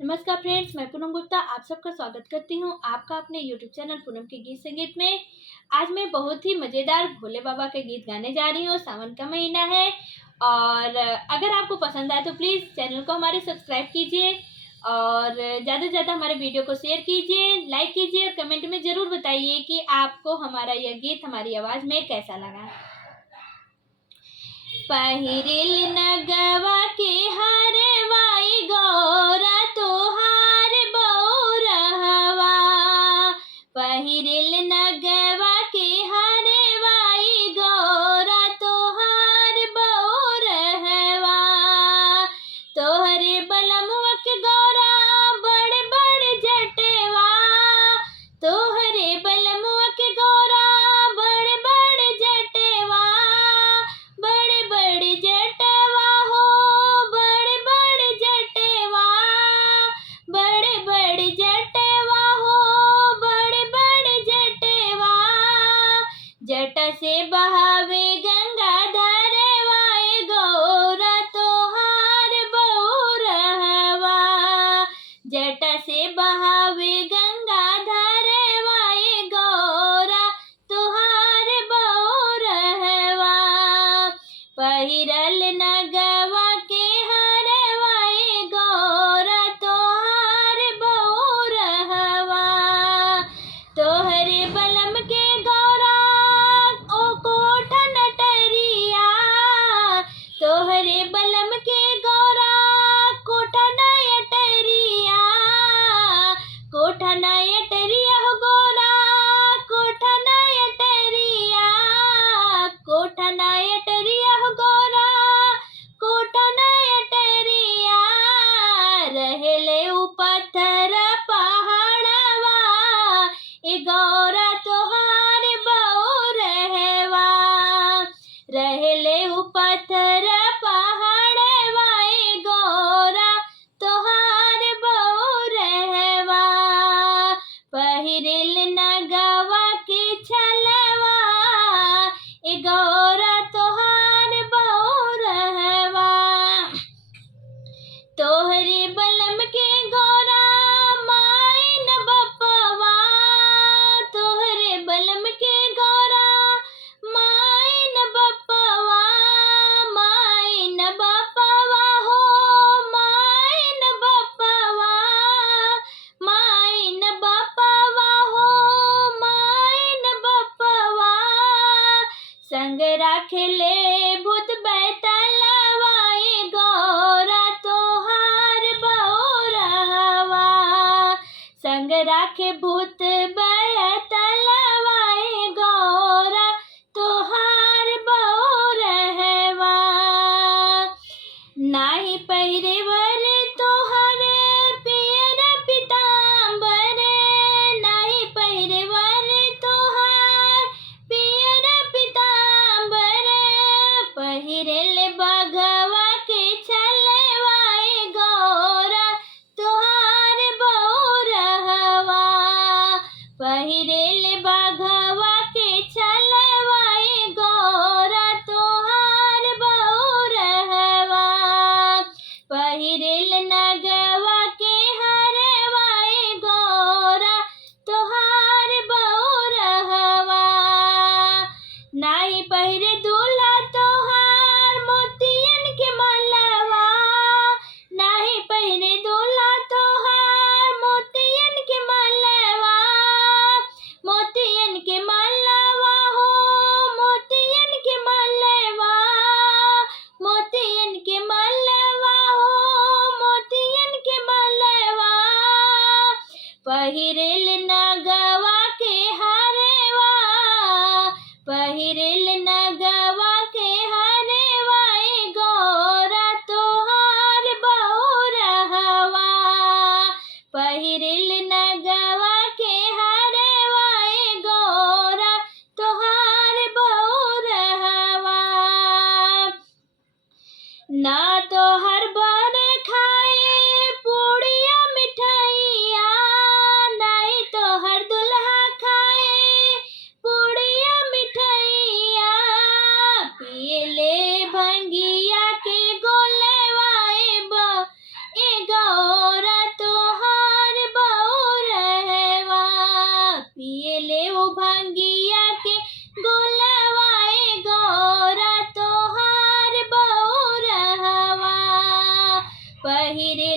नमस्कार फ्रेंड्स, मैं पूनम गुप्ता आप सबका स्वागत करती हूँ आपका अपने यूट्यूब चैनल पूनम के गीत संगीत में। आज मैं बहुत ही मज़ेदार भोले बाबा के गीत गाने जा रही हूँ। सावन का महीना है और अगर आपको पसंद आए तो प्लीज़ चैनल को हमारे सब्सक्राइब कीजिए और ज़्यादा से ज़्यादा हमारे वीडियो को शेयर कीजिए, लाइक कीजिए और कमेंट में ज़रूर बताइए कि आपको हमारा यह गीत हमारी आवाज़ में कैसा लगा। पहिरिल नगवा के हरवाई गौरा तोहार बौरहवा। पहिरिल नगवा के हरवाई गौरा तोहार बौरहवा। तोहरे बलमुआ के गौरा बड़ बड़ जटवा। तोहरे बलमुआ के गौरा बड़ बड़ जटवा। बड़े बड़े जटवा हो बड़े बड़े जटवा। बड़े बड़े जटवा हो बड़े बड़े जटवा। जट से बहावे गंगा धरवाए गौरा तोहार बौरहवा। जट से बहावे गंगा धरवाए गौरा तोहार बौरहवा। पहिरल नगवा के हरवाए गौरा तोहार बौरहवा। तोहरे बलम के गौरा ओ कोठ नटरिया। तोहरे बलम के गौरा कोठ नटरिया। कोठ नटरिया हो गौरा कोठ नटरिया। कोठ नटरिया हो गौरा कोठ नटरिया। रहेले उ पत्थर पहाड़वा ए गौरा तोहार बौरहवा। रहेले उ पत्थर पहाड़वा ए गौरा तोहार बौरहवा। पहिरिल नगवा के छलवा ए गौरा तोहार बौरहवा। तोहरे बलम के गौरा माइन बपवा। तोहरे बलम के गौरा माइन बपवा। माइन बपवा हो माइन बपवा। माइन बपवा हो माइन बपवा। संग राखेले भूत बैतलवा ए गौरा तोहार बौरहवा। संग राखे भूत बैतलवा ए गौरा तोहार बौरहवा। नाही पहिरे वर तोहर पियर पीतांबर। नाही पहिरे वर तोहर पियर पीतांबर। पहिरेल बघवा के छलवा ए गौरा तोहार बौरहवा। पहिरेल बघवा के छलवा ए गौरा तोहार बौरहवा। पहिरेल नगवा के हरवा ए गौरा तोहार बौरहवा। नाही पहिरे दूल्हा तोहार मोतियन के मलवा। नाही पहिरे दूल्हा तोहार मोतियन के मलवा। मोतियन के मलवा हो मोतियन के मलवा। मोतियन के मलवा हो मोतियन के मलवा। पहिरेल नगवा के हरवा। पहिरेल नगवा के हरवा ए गौरा तोहार बौरहवा। पहिरेल नगवा के हरवा ए गौरा तोहार बौरहवा। ना तोहर बर खाए पूड़िया मिठाइया। नाही तोहर दुल्हा खाए पूड़िया मिठाइया। पियले भंगिया के गोलवा ए गौरा तो भंगिया के गुलवाए गौरा तोहार बहुरहवा पहिरे